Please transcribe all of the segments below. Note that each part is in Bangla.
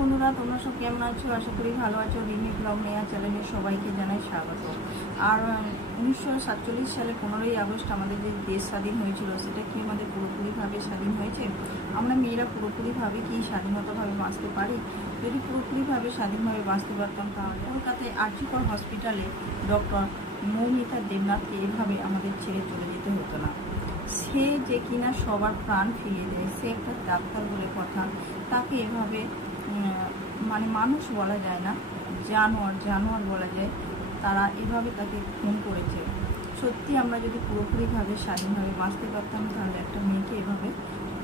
বন্ধুরা, তোমরা সব কেমন আছো? আশা করি ভালো আছো। রিমি ব্লগ নেওয়া চ্যানেলে সবাইকে জানাই স্বাগত। আর উনিশশো সাতচল্লিশ সালে পনেরোই আগস্ট আমাদের যে দেশ স্বাধীন হয়েছিল, সেটা কি আমাদের পুরোপুরিভাবে স্বাধীন হয়েছে? আমরা মেয়েরা পুরোপুরিভাবে কি স্বাধীনতাভাবে বাঁচতে পারি? যদি পুরোপুরিভাবে স্বাধীনভাবে বাঁচতে পারতাম তাহলে কলকাতায় আর্চিকর হসপিটালে ডক্টর মৌমিতা দেবনাথকে এভাবে আমাদের ছেড়ে চলে যেতে হতো না। সে যে কিনা সবার প্রাণ ফিরিয়ে দেয়, সে একটা ডাক্তার বলে কথা, তাকে এভাবে মানে মানুষ বলা যায় না, জানোয়ার জানোয়ার বলা যায়, তারা এভাবে তাকে খুন করেছে। সত্যি আমরা যদি পুরোপুরিভাবে স্বাধীনভাবে বাঁচতে পারতাম, তাহলে একটা মেয়েকে এভাবে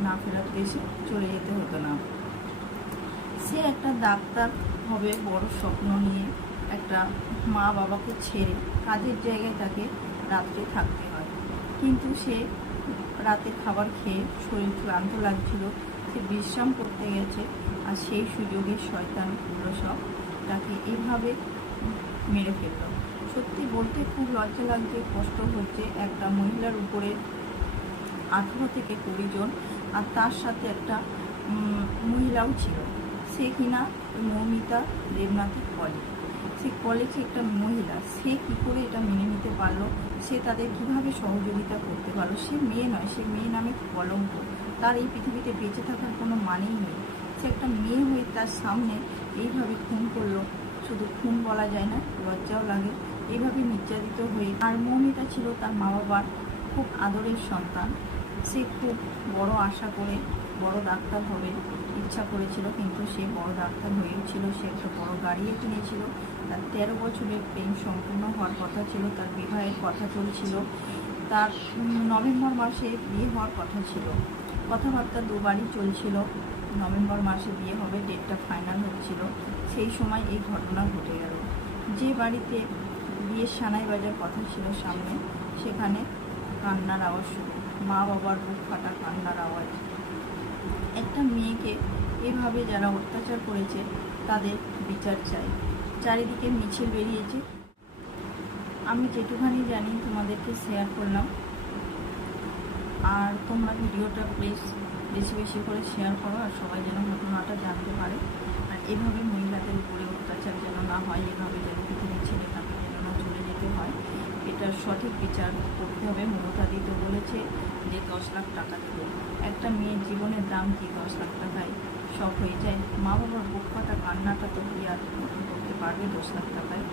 না ফেরত দেশে চলে যেতে হতো না। সে একটা ডাক্তার হবে, বড় স্বপ্ন নিয়ে একটা মা বাবাকে ছেড়ে কাজের জায়গায় তাকে রাত্রে থাকতে হয়। কিন্তু সে রাতে খাবার খেয়ে শরীর ক্লান্ত লাগছিল সে বিশ্রাম করতে গেছে আর সেই সুযোগে শয়তানগুলো সব তাকে এভাবে মেরে ফেলল। সত্যি বলতে খুব লজ্জা লাগছে, কষ্ট হচ্ছে একটা মহিলার উপরে আঠেরো থেকে কুড়ি জন আর তার সাথে একটা মহিলাও ছিল। সে কিনা মৌমিতা দেবনাথের কলেজ সে কলেজে একটা মহিলা, সে কি করে এটা মেনে নিতে পারল? সে তাদের কীভাবে সহযোগিতা করতে পারল? সে মেয়ে নয়, সে মেয়ে নামে কলঙ্ক। তার এই পৃথিবীতে বেঁচে থাকার কোনো মানেই নেই। সে একটা মেয়ে হয়ে তার সামনে এইভাবে খুন করল। শুধু খুন বলা যায় না, লজ্জাও লাগে। এইভাবে নির্যাতিত হয়ে আর মৌমিতা ছিল তার মা বাবার খুব আদরের সন্তান। সে খুব বড় আশা করে বড় ডাক্তার হবে ইচ্ছা করেছিল, কিন্তু সে বড় ডাক্তার হয়েও ছিল। সে একটা বড় গাড়িও কিনেছিল তার তেরো বছরের প্রেম সম্পূর্ণ হওয়ার কথা ছিল, তার বিবাহের কথা চলছিল। তার নভেম্বর মাসে বিয়ে হওয়ার কথা ছিল। কথাবার্তা দুবারই চলছিল। নভেম্বর মাসে বিয়ে হবে ডেটটা ফাইনাল হচ্ছিল। সেই সময় এই ঘটনা ঘটে গেল। যে বাড়িতে বিয়ের সানাই বাজার কথা ছিল সামনে, সেখানে কান্নার আওয়াজ শুরু। মা বাবার বুক ফাটা কান্নার আওয়াজ। একটা মেয়েকে এভাবে যারা অত্যাচার করেছে, তাদের বিচার চাই। চারিদিকে মিছিল বেরিয়েছে। আমি যেটুখানি জানি তোমাদেরকে শেয়ার করলাম। আর তোমরা ভিডিওটা প্লিজ বেশি বেশি করে শেয়ার করো আর সবাই যেন ঘটনাটা জানতে পারে। আর এভাবে মহিলাদের উপরে অত্যাচার যেন না হয়, এভাবে যেন পৃথিবীর ছেলে তাকে যেন না চলে যেতে হয় এটার সঠিক বিচার করতে হবে মমতা দিতে বলেছে যে দশ লাখ টাকা দেবে। একটা মেয়ের জীবনের দাম কি দশ লাখ টাকায়? সব হয়ে যায়। মা বাবার বুক কান্নাটা তো কি আর করতে পারবে দশ লাখ টাকায়?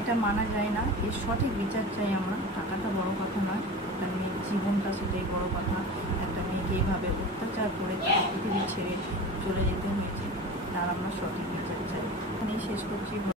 এটা মানা যায় না। এর সঠিক বিচার চাই আমরা টাকাটা বড় কথা নয় একটা মেয়ের জীবনটা সেটাই বড় কথা এইভাবে অত্যাচার করে পৃথিবী ছেড়ে চলে যেতে হয়েছে, তার আমরা সঠিক বিচার চাই। এখানেই শেষ করছি।